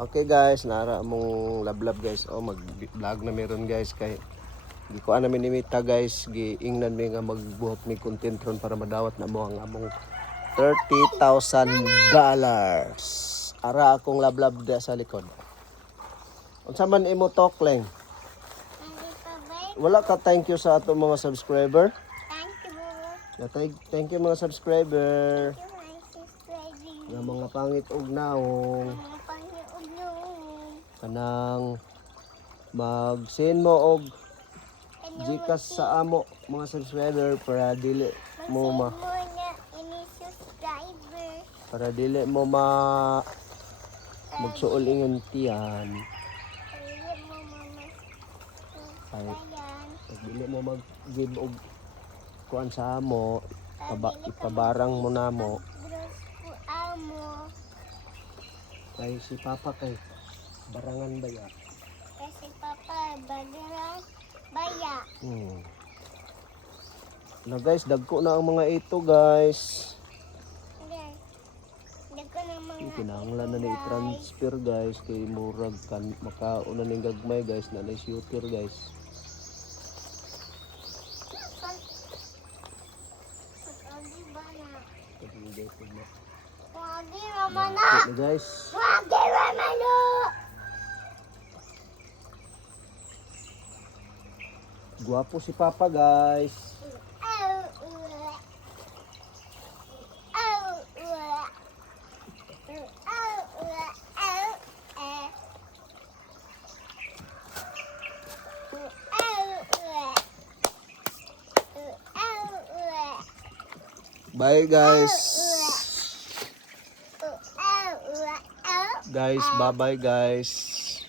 Okay guys, nara mong lablab guys. Oh, mag-vlog na meron guys kay di ko namin imita guys, giingnan mi nga magbuhat mi content ron para madawat na mo ang among $30,000. Ara akong lablab da sa likod. Unsa man imo tokleng? Wala ka thank you sa ato mga subscriber? Thank you mga subscriber. Nga mga pangit og naong. Kanang mag-send mo og Gcash sa amo mga subscriber para dili mo magsuol ingon tiyan. Ay dili mo mag-give og kuan sa amo, ipabarang mo na mo. Kay si Papa kay barangan baya. Kasi Papa, barangan baya. Na guys, dagko na ang mga ito guys. Dagko na mga Kinahanglan na ni transfer guys kay murag kan makauna ning gagmay guys na ni shooter guys. Wagi naman na. Guys. Wagi naman na. Guwapo si Papa guys. Bye guys. Guys, bye-bye guys.